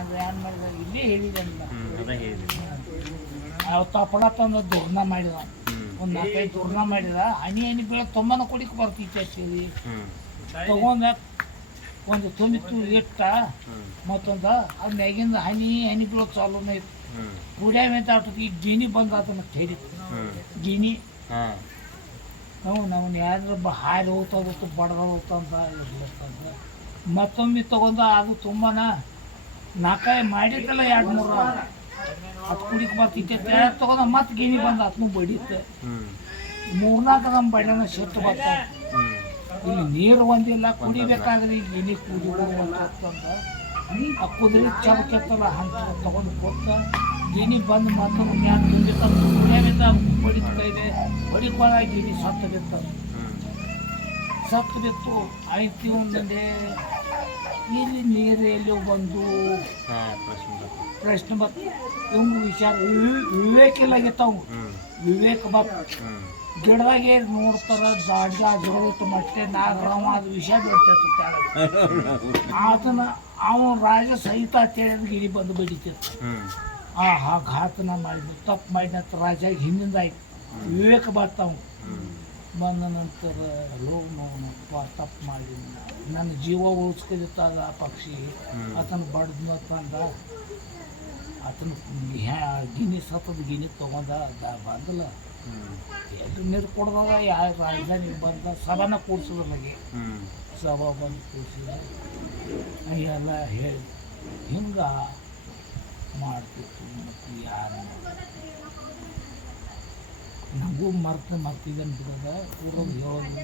ಅದು ಏನು ಮಾಡಿದ ಇಲ್ಲೇ ಹೇಳಿದೆ ಅದ ಹೇಳಿ. ಅವತ್ತು ಅಪ್ಪಡ ತಂದು ದುರ್ನ ಮಾಡಿದ ಒಂದು 4-5 ದುರ್ನ ಮಾಡಿದ ಹನಿ ಹನಿ ಬೀಳ ತೊಂಬನ ಕುಡಿಕ್ ಬರ್ತೈತೆ ಅಂತೇಳಿ ತಗೊಂಡ ಒಂದು ತುಂಬಿತ್ತು ಇಟ್ಟ ಮತ್ತೊಂದು ಅದು ಮ್ಯಾಗಿಂದ ಹನಿ ಹನಿ ಬೀಳೋ ಚಾಲೂನೇ ಇತ್ತು ಕುಡಿಯ ಅಂತ ಆಗ್ತದೆ ಈಗ ಗಿನಿ ಬಂದ ಅದನ್ನು ಹೇರಿತ್ತು ಗಿನಿ ನಾವು ಯಾರು ಹಾರಿ ಹೋಗ್ತದತ್ತು ಬಡ್ದ ಹೋಗ್ತಂತ ಇರ್ಲತ್ತಂತ ಮತ್ತೊಮ್ಮೆ ತಗೊಂಡ ಅದು ತುಂಬನ 4 ಮಾಡಿದ್ದಲ್ಲ 2-3 ಅದು ಕುಡಿಕ್ ಬರ್ತೈತೆ ತಗೊಂಡ ಮತ್ತೆ ಗಿನಿ ಬಂದ ಅದನ್ನು ಬಡಿಯುತ್ತೆ 3-4 ನಮ್ಮ ಬಡಿನ ಶೆಟ್ಟು ಬರ್ತಾವೆ ಇಲ್ಲಿ ನೀರು ಒಂದಿಲ್ಲ ಕುಡಿಬೇಕಾದ್ರೆ ಈಗ ಗಿನಿ ಕುಡಿಯೋದಂತ ಆ ಕುದುರೆ ಚಮಕೆತ್ತಲ್ಲ ಅಂತ ತಗೊಂಡು ಕೊಟ್ಟ ಗಿನಿ ಬಂದು ಮತ್ತೊಂದು ಮ್ಯಾಲ ತುಂಬಿತ್ತ ಕುಡಿಯೋದ್ರಿಂದ ಬಡಿತಾ ಇದೆ ಬಡಿಕೊಳ್ಳ ಗಿನಿ ಸತ್ತು ಬಿತ್ತದು ಸತ್ತು ಬಿತ್ತು ಆಯ್ತು ಒಂದಂಡೆ ಇಲ್ಲಿ ನೀರು ಎಲ್ಲಿ ಬಂದು ಪ್ರಶ್ನೆ ಬತ್ತು ಇವಂಗು ವಿಚಾರ ವಿವೇಕ ಇಲ್ಲಾಗಿತ್ತವು ವಿವೇಕ ಬತ್ತು ಗಿಡದಾಗೆ ನೋಡ್ತಾರ ದಾಡ್ಗ ಜೋಳತ್ತು ಮಟ್ಟೆ ನಾಗರಾಮ ಅದು ವಿಷಯ ಬಿಡ್ತೈತೆ ಅದನ್ನ ಅವನು ರಾಜ ಸಹಿತ ಅಂತೇಳಿ ಗಿಡಿ ಬಂದು ಬಡಿತಿತ್ತು ಘಾತನ ಮಾಡಿದ್ರು ತಪ್ಪು ಮಾಡಿದಂತ ರಾಜ ಹಿಂದಿಂದ ಆಯ್ತು ವಿವೇಕ ಬರ್ತಾವ ಬಂದ ನಂತರ ತಪ್ಪು ಮಾಡಿ ನನ್ನ ಜೀವ ಉಳಿಸ್ಕೊದಿತ್ತ ಆ ಪಕ್ಷಿ ಆತನ ಬಡ್ದು ಅಂತಂದ ಆತನ ಗಿನಿ ಸತ್ತದ ಗಿನಿ ತಗೊಂಡ ಬಂದಲ್ಲ ಎಲ್ಲಿ ನೀರು ಕೊಡ್ದಾಗ ಯಾವ ರಾಜಧಾನಿ ಬಂದ ಸಭಾನ ಕೂಡ್ಸಿದ ನನಗೆ ಸಭಾ ಬಂದು ಕೂಡಿಸಿದ ಎಲ್ಲ ಹೇಳಿ ಹಿಂಗೆ ಮಾಡ್ತಿತ್ತು ಮತ್ತು ಯಾರು ನಮಗೂ ಮರ್ತಿದ್ದೇನೆ ಬಿಡೋದ ಪೂರ್ವ ಹೇಳೋದು